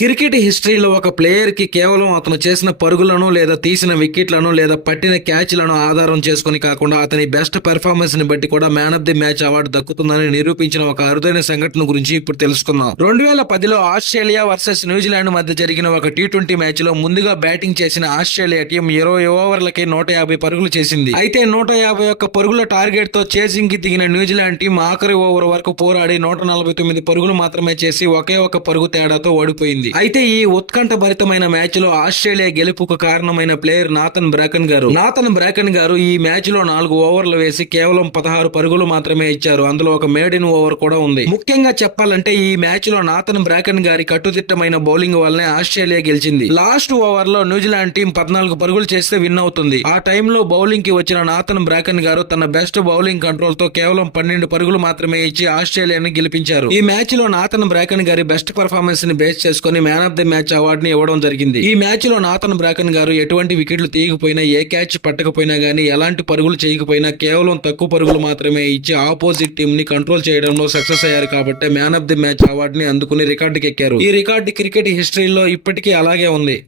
Cricket హిస్టరీలో ఒక player కి కేవలం అతను చేసిన పరుగులను లేదా తీసిన వికెట్లను లేదా పట్టిన క్యాచ్లను ఆధారం చేసుకుని కాకుండా అతని బెస్ట్ పెర్ఫార్మెన్స్ ని బట్టి కూడా man of the match award దక్కుతుందని నిరూపించిన ఒక అరుదైన సంఘటన గురించి ఇప్పుడు తెలుసుకుందాం. 2010లో ఆస్ట్రేలియా వర్సెస్ న్యూజిలాండ్ మధ్య జరిగిన ఒక టీ20 మ్యాచ్ లో ముందుగా బ్యాటింగ్ చేసిన ఆస్ట్రేలియా టీం 20 ఓవర్లకి 150 పరుగులు చేసింది. అయితే 151 పరుగుల టార్గెట్ తో చేసింగ్ కి దిగిన న్యూజిలాండ్ టీం ఆఖరి ఓవర్ వరకు పోరాడి 149 పరుగులు మాత్రమే చేసి ఒకే ఒక పరుగు తేడాతో ఓడిపోయింది. అయితే ఈ ఉత్కంఠ భరితమైన మ్యాచ్ లో ఆస్ట్రేలియా గెలుపుకు కారణమైన ప్లేయర్ నాథన్ బ్రాకెన్ గారు ఈ మ్యాచ్ లో 4 ఓవర్లు వేసి కేవలం 16 పరుగులు మాత్రమే ఇచ్చారు. అందులో ఒక మేడిన్ ఓవర్ కూడా ఉంది. ముఖ్యంగా చెప్పాలంటే ఈ మ్యాచ్ లో నాథన్ బ్రాకెన్ గారి కట్టుదిట్టమైన బౌలింగ్ వల్లనే ఆస్ట్రేలియా గెలిచింది. లాస్ట్ ఓవర్ లో న్యూజిలాండ్ టీం 14 పరుగులు చేస్తే విన్ అవుతుంది. ఆ టైంలో బౌలింగ్ కి వచ్చిన నాథన్ బ్రాకెన్ గారు తన బెస్ట్ బౌలింగ్ కంట్రోల్ తో కేవలం 12 పరుగులు మాత్రమే ఇచ్చి ఆస్ట్రేలియాని గెలిపించారు. ఈ మ్యాచ్ లో నాథన్ బ్రాకెన్ గారి బెస్ట్ పర్ఫార్మెన్స్ ని బేస్ చేసుకుని man of the match award ని ఇవ్వడం జరిగింది. ఈ మ్యాచ్ లో నాథన్ బ్రాకెన్ గారు ఎటువంటి వికెట్లు తీయకపోయినా, ఏ క్యాచ్ పట్టకపోయినా గానీ, ఎలాంటి పరుగులు చేయకపోయినా కేవలం తక్కువ పరుగులు మాత్రమే ఇచ్చి ఆపోజిట్ టీం ని కంట్రోల్ చేయడంలో సక్సెస్ అయ్యారు కాబట్టి man of the match award ని అందుకుని రికార్డుకి ఎక్కారు. ఈ రికార్డు క్రికెట్ హిస్టరీలో ఇప్పటికీ అలాగే ఉంది.